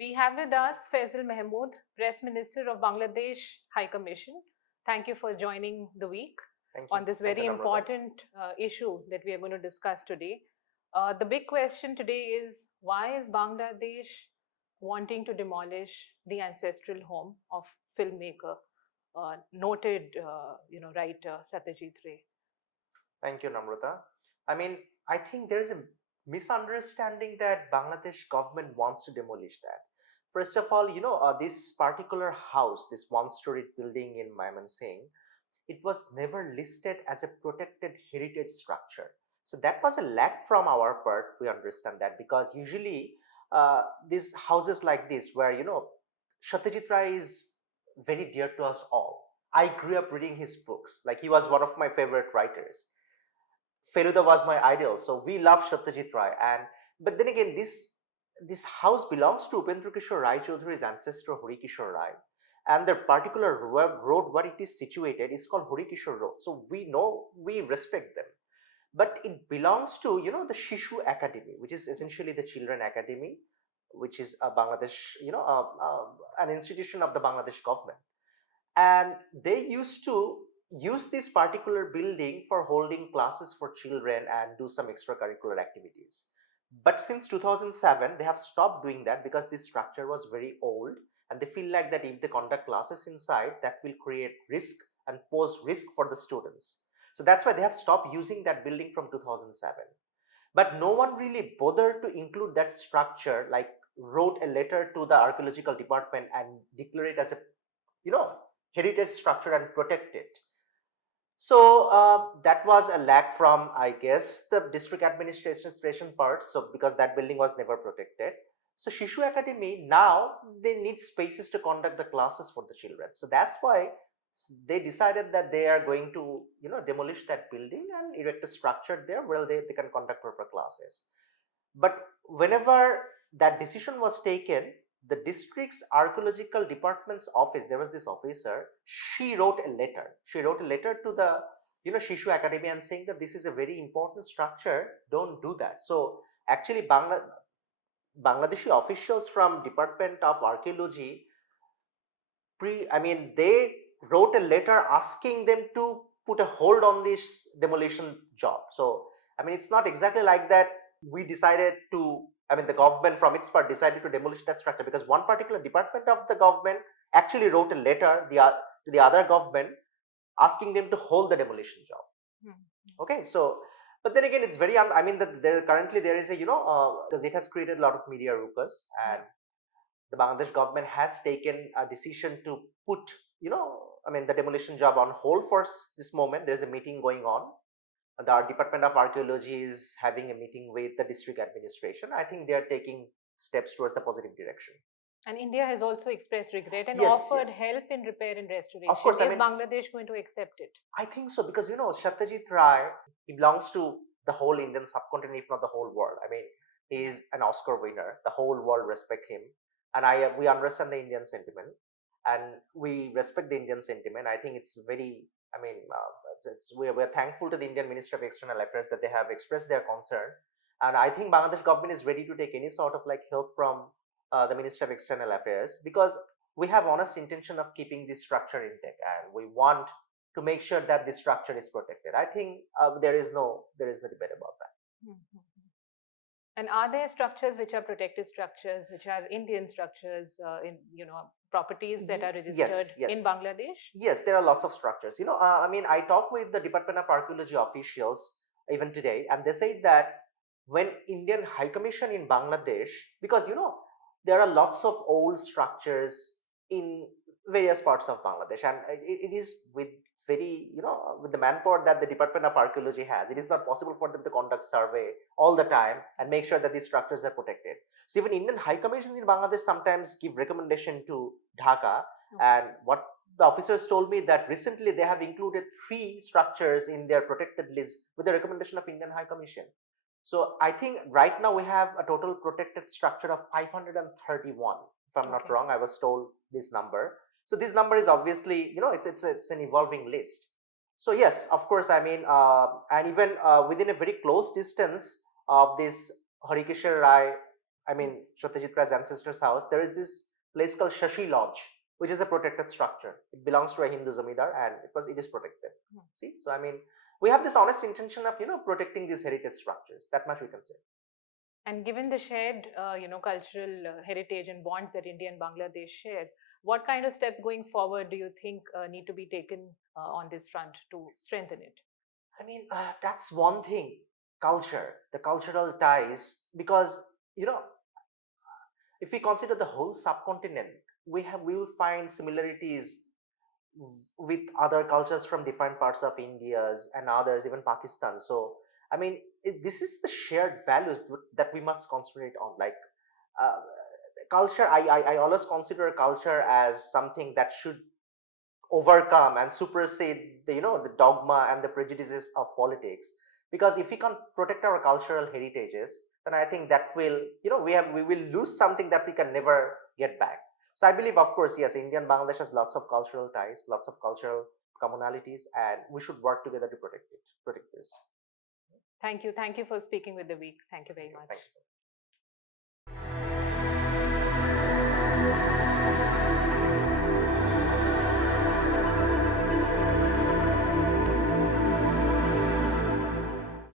We have with us Faisal Mahmud, Press Minister of Bangladesh High Commission. Thank you for joining the week Thank you. on this Thank you, very Namrata. important issue that we are going to discuss today. The big question today is why is Bangladesh wanting to demolish the ancestral home of filmmaker, noted writer Satyajit Ray? Thank you, Namrata. I mean, I think there's a misunderstanding that Bangladesh government wants to demolish that. First of all, this particular house, this one-story building in Mymensingh, it was never listed as a protected heritage structure. So that was a lack from our part. We understand that because usually these houses like this, where Satyajit Ray is very dear to us all. I grew up reading his books. Like he was one of my favorite writers. Feluda was my idol, so we love Satyajit Ray. And but then again, this house belongs to Upendra Kishore Rai Chaudhury's ancestor Hari Kishore Rai, and the particular road where it is situated is called Hari Kishore Road. So we know, we respect them, but it belongs to the Shishu Academy, which is essentially the Children Academy, which is a Bangladesh, an institution of the Bangladesh government, and they used to use this particular building for holding classes for children and do some extracurricular activities. But since 2007 they have stopped doing that because this structure was very old, and they feel like that if they conduct classes inside, that will create risk and pose risk for the students. So that's why they have stopped using that building from 2007. But no one really bothered to include that structure, like wrote a letter to the archaeological department and declare it as a you know heritage structure and protect it. So that was a lack from, I guess, the district administration part. So because that building was never protected, so Shishu Academy now they need spaces to conduct the classes for the children. So that's why they decided that they are going to demolish that building and erect a structure there where they can conduct proper classes. But whenever that decision was taken, the district's archaeological department's office, there was this officer, she wrote a letter. She wrote a letter to the Shishu Academy and saying that this is a very important structure, don't do that. So actually Bangladeshi officials from Department of Archaeology they wrote a letter asking them to put a hold on this demolition job. So it's not exactly like that we decided to, the government from its part decided to demolish that structure, because one particular department of the government actually wrote a letter to the other government asking them to hold the demolition job. Okay, so but then again, it's very that there currently there is a because it has created a lot of media ruckus, and the Bangladesh government has taken a decision to put, the demolition job on hold for this moment. There's a meeting going on. The Department of Archaeology is having a meeting with the district administration. I think they are taking steps towards the positive direction. And India has also expressed regret and Yes, offered yes. help in repair and Of restoration. course, Is Bangladesh going to accept it? I think so, because Satyajit Ray, he belongs to the whole Indian subcontinent, if not the whole world. He is an Oscar winner. The whole world respect him, and we understand the Indian sentiment, and we respect the Indian sentiment. I think it's very. We're thankful to the Indian Ministry of External Affairs that they have expressed their concern, and I think Bangladesh government is ready to take any sort of like help from the Ministry of External Affairs, because we have honest intention of keeping this structure intact, and we want to make sure that this structure is protected. I think there is no debate about that. Mhm. And are there structures which are protected structures, which are Indian structures, in properties that are Yes, registered yes, in Bangladesh? yes. There are lots of structures. I talked with the Department of Archaeology officials even today, and they say that when Indian High Commission in Bangladesh, because there are lots of old structures in various parts of Bangladesh, and it is with very with the manpower that the Department of Archaeology has, it is not possible for them to conduct survey all the time and make sure that these structures are protected. So even Indian High Commissions in Bangladesh sometimes give recommendation to Dhaka. Okay. And what the officers told me that recently they have included 3 structures in their protected list with the recommendation of Indian High Commission. So I think right now we have a total protected structure of 531. If I'm not Okay. wrong, I was told this number. So this number is obviously, it's an evolving list. So yes, of course, and even within a very close distance of this Harikeshwar Rai I mean, Satyajit Ray's ancestors' house, there is this place called Shashi Lodge, which is a protected structure. It belongs to a Hindu zamidar, and it is protected. See, so I mean, we have this honest intention of protecting these heritage structures. That much we can say. And given the shared, cultural heritage and bonds that India and Bangladesh share, what kind of steps going forward do you think need to be taken on this front to strengthen it? I mean, that's one thing. Culture, the cultural ties, because you know, if we consider the whole subcontinent, we will find similarities with other cultures from different parts of India's and others, even Pakistan. So, I mean, this is the shared values that we must concentrate on. Like uh, culture, I always consider culture as something that should overcome and supersede the dogma and the prejudices of politics. Because if we can't protect our cultural heritages, then I think that will we will lose something that we can never get back. So I believe, of course, yes, India and Bangladesh has lots of cultural ties, lots of cultural commonalities, and we should work together to protect this. Thank you. Thank you for speaking with the week. Thank you very much. Thank you so much.